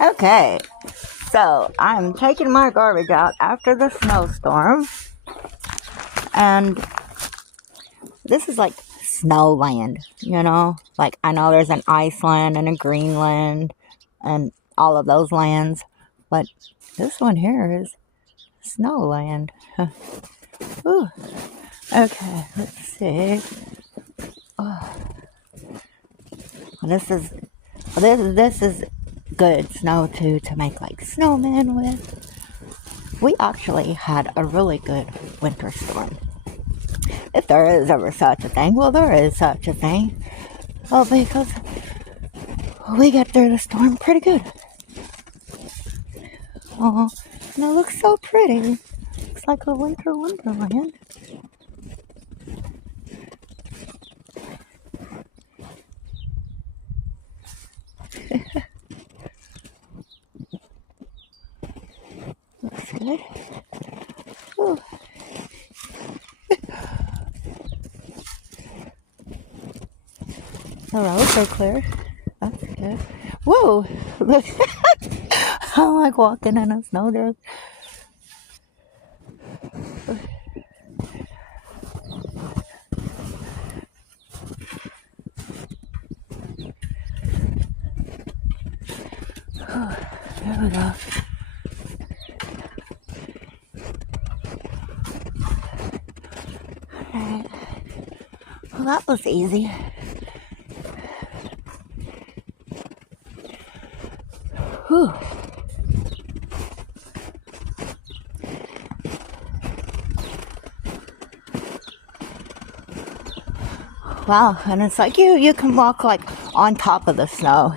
Okay, so I'm taking my garbage out after the snowstorm, and this is like snowland, you know? Like, I know there's an Iceland and a Greenland and all of those lands, but this one here is snowland. Ooh. Okay, let's see. Oh, this is good snow too to make like snowmen with. We actually had a really good winter storm. If there is ever such a thing, well, there is such a thing. Well, because we got through the storm pretty good. Oh, and it looks so pretty. It's like a winter wonderland. Looks good. Ooh. The roads are clear. That's good. Whoa! Look. I'm like walking in a snowdrift. There we go. Alright. Well, that was easy. Whew. Wow, and it's like you can walk like on top of the snow.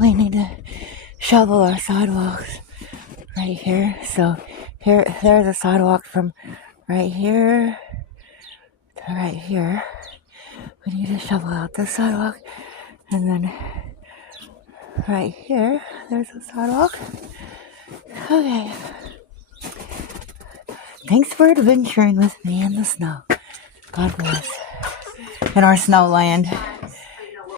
We need to shovel our sidewalks right here. So there's a sidewalk from right here to right here. We need to shovel out the sidewalk, and then right here there's a sidewalk. Okay. Thanks for adventuring with me in the snow. God bless. In our snowland.